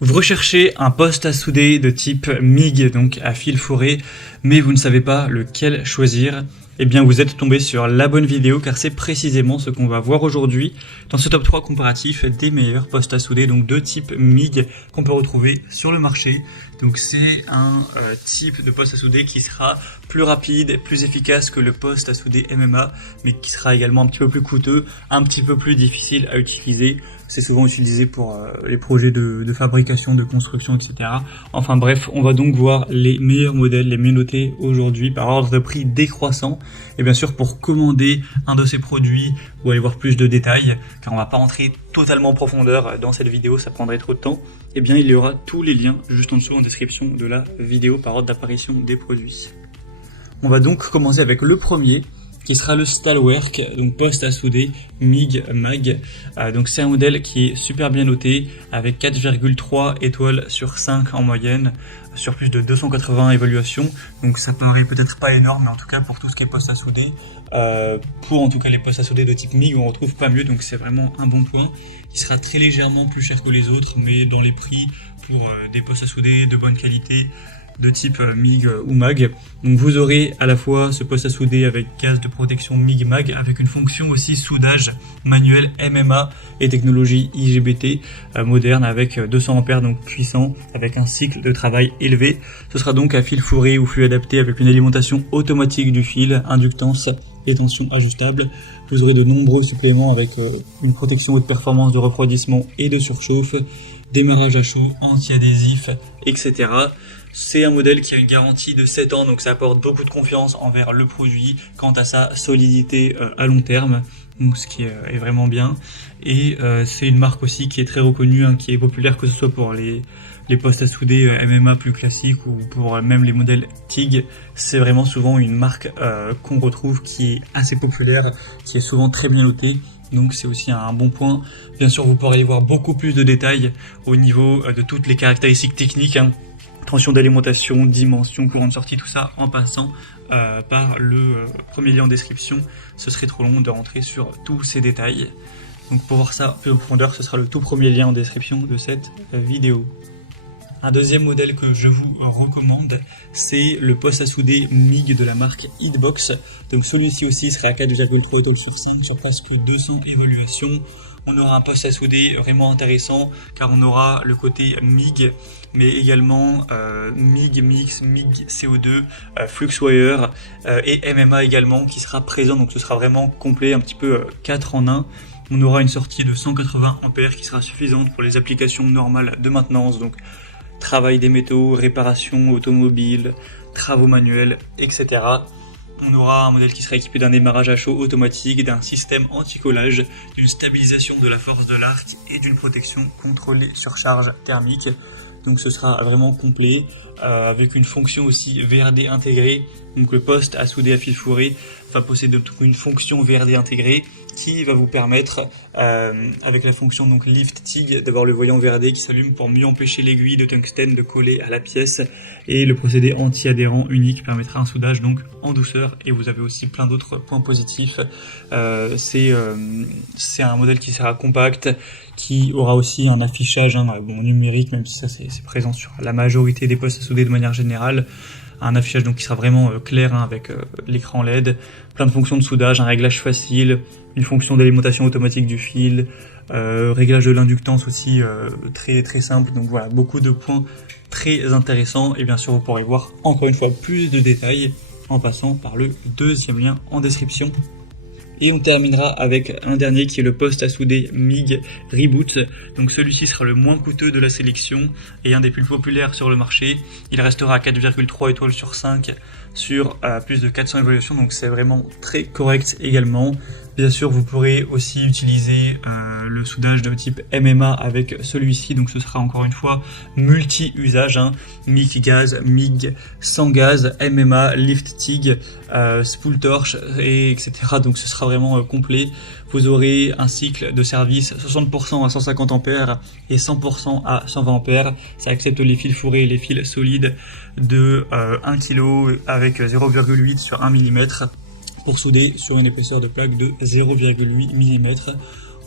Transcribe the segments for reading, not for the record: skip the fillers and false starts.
Vous recherchez un poste à souder de type MIG, donc à fil fourré, mais vous ne savez pas lequel choisir. Eh bien, vous êtes tombé sur la bonne vidéo car c'est précisément ce qu'on va voir aujourd'hui dans ce top 3 comparatif des meilleurs postes à souder, donc de type MIG qu'on peut retrouver sur le marché. Donc c'est un type de poste à souder qui sera plus rapide, plus efficace que le poste à souder MMA, mais qui sera également un petit peu plus coûteux, un petit peu plus difficile à utiliser. C'est souvent utilisé pour les projets de fabrication, de construction, etc. Enfin bref, on va donc voir les meilleurs modèles, les mieux notés aujourd'hui par ordre de prix décroissant. Et bien sûr, pour commander un de ces produits ou aller voir plus de détails, car on va pas rentrer totalement en profondeur dans cette vidéo, ça prendrait trop de temps, eh bien il y aura tous les liens juste en dessous en description de la vidéo par ordre d'apparition des produits. On va donc commencer avec le premier, qui sera le Stalwerk, donc poste à souder MIG MAG. Donc c'est un modèle qui est super bien noté, avec 4,3 étoiles sur 5 en moyenne, sur plus de 280 évaluations. Donc ça paraît peut-être pas énorme, mais en tout cas pour tout ce qui est poste à souder, pour en tout cas les postes à souder de type MIG, on retrouve pas mieux, donc c'est vraiment un bon point. Il sera très légèrement plus cher que les autres, mais dans les prix pour des postes à souder de bonne qualité, de type MIG ou MAG. Donc vous aurez à la fois ce poste à souder avec gaz de protection MIG MAG avec une fonction aussi soudage manuel MMA et technologie IGBT moderne avec 200 ampères donc puissant avec un cycle de travail élevé. Ce sera donc à fil fourré ou flux adapté avec une alimentation automatique du fil, inductance et tension ajustable. Vous aurez de nombreux suppléments avec une protection haute performance de refroidissement et de surchauffe, démarrage à chaud, anti-adhésif, etc. C'est un modèle qui a une garantie de 7 ans, donc ça apporte beaucoup de confiance envers le produit quant à sa solidité à long terme, donc ce qui est vraiment bien. Et c'est une marque aussi qui est très reconnue, qui est populaire, que ce soit pour les postes à souder MMA plus classiques ou pour même les modèles TIG. C'est vraiment souvent une marque qu'on retrouve qui est assez populaire, qui est souvent très bien notée. Donc c'est aussi un bon point. Bien sûr, vous pourrez y voir beaucoup plus de détails au niveau de toutes les caractéristiques techniques, tension d'alimentation, dimension, courant de sortie, tout ça en passant par le premier lien en description. Ce serait trop long de rentrer sur tous ces détails. Donc pour voir ça plus en profondeur, ce sera le tout premier lien en description de cette vidéo. Un deuxième modèle que je vous recommande, c'est le poste à souder MIG de la marque Hitbox. Donc celui-ci aussi serait à 4,3 étoiles sur 5 sur presque 200 évaluations. On aura un poste à souder vraiment intéressant car on aura le côté MIG, mais également MIG Mix, MIG CO2, Fluxwire et MMA également qui sera présent. Donc ce sera vraiment complet, un petit peu 4 en 1. On aura une sortie de 180 ampères qui sera suffisante pour les applications normales de maintenance, donc travail des métaux, réparation automobile, travaux manuels, etc. On aura un modèle qui sera équipé d'un démarrage à chaud automatique, d'un système anti-collage, d'une stabilisation de la force de l'arc et d'une protection contre les surcharges thermiques. Donc ce sera vraiment complet, avec une fonction aussi VRD intégrée. Donc le poste à souder à fil fourré va posséder une fonction VRD intégrée qui va vous permettre, avec la fonction donc Lift TIG, d'avoir le voyant VRD qui s'allume pour mieux empêcher l'aiguille de tungstène de coller à la pièce. Et le procédé anti-adhérent unique permettra un soudage donc en douceur. Et vous avez aussi plein d'autres points positifs. C'est un modèle qui sera compact, qui aura aussi un affichage numérique, même si ça c'est présent sur la majorité des postes à souder de manière générale. Un affichage donc qui sera vraiment clair avec l'écran LED, plein de fonctions de soudage, un réglage facile, une fonction d'alimentation automatique du fil, réglage de l'inductance aussi très très simple. Donc voilà, beaucoup de points très intéressants et bien sûr vous pourrez voir encore une fois plus de détails en passant par le deuxième lien en description. Et on terminera avec un dernier qui est le poste à souder MIG Reboot. Donc celui-ci sera le moins coûteux de la sélection et un des plus populaires sur le marché. Il restera à 4,3 étoiles sur 5 sur plus de 400 évaluations. Donc c'est vraiment très correct également. Bien sûr, vous pourrez aussi utiliser le soudage de type MMA avec celui-ci. Donc ce sera encore une fois multi-usage, MIG gaz, MIG sans gaz, MMA, Lift TIG, spool torche, etc. Donc ce sera vraiment complet. Vous aurez un cycle de service 60% à 150 ampères et 100% à 120 ampères. Ça accepte les fils fourrés et les fils solides de 1 kg avec 0,8 sur 1 mm. Pour souder sur une épaisseur de plaque de 0,8 mm.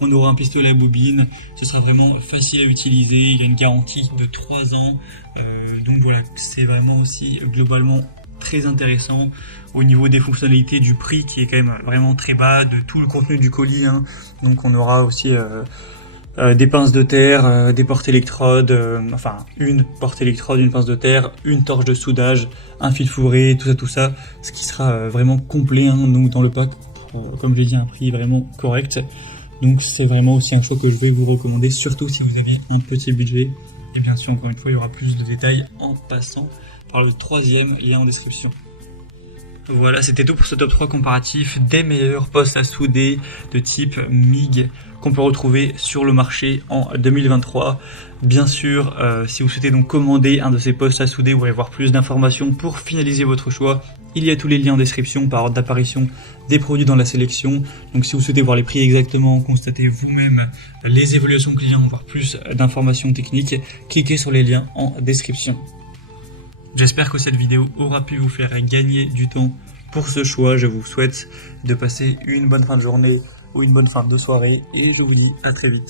On aura un pistolet à bobine, ce sera vraiment facile à utiliser, il y a une garantie de 3 ans, donc voilà, c'est vraiment aussi globalement très intéressant au niveau des fonctionnalités, du prix qui est quand même vraiment très bas, de tout le contenu du colis, hein. Donc on aura aussi des pinces de terre, des portes-électrodes, enfin une porte-électrode, une pince de terre, une torche de soudage, un fil fourré, tout ça, ce qui sera vraiment complet, hein, donc dans le pack, comme je l'ai dit, un prix vraiment correct. Donc c'est vraiment aussi un choix que je vais vous recommander, surtout si vous avez un petit budget. Et bien sûr, encore une fois, il y aura plus de détails en passant par le 3e lien en description. Voilà, c'était tout pour ce top 3 comparatif des meilleurs postes à souder de type MIG qu'on peut retrouver sur le marché en 2023. Bien sûr, si vous souhaitez donc commander un de ces postes à souder, vous allez voir plus d'informations pour finaliser votre choix. Il y a tous les liens en description par ordre d'apparition des produits dans la sélection. Donc si vous souhaitez voir les prix exactement, constater vous-même les évaluations clients, voir plus d'informations techniques, cliquez sur les liens en description. J'espère que cette vidéo aura pu vous faire gagner du temps pour ce choix. Je vous souhaite de passer une bonne fin de journée ou une bonne fin de soirée et je vous dis à très vite.